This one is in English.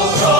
Oh, oh.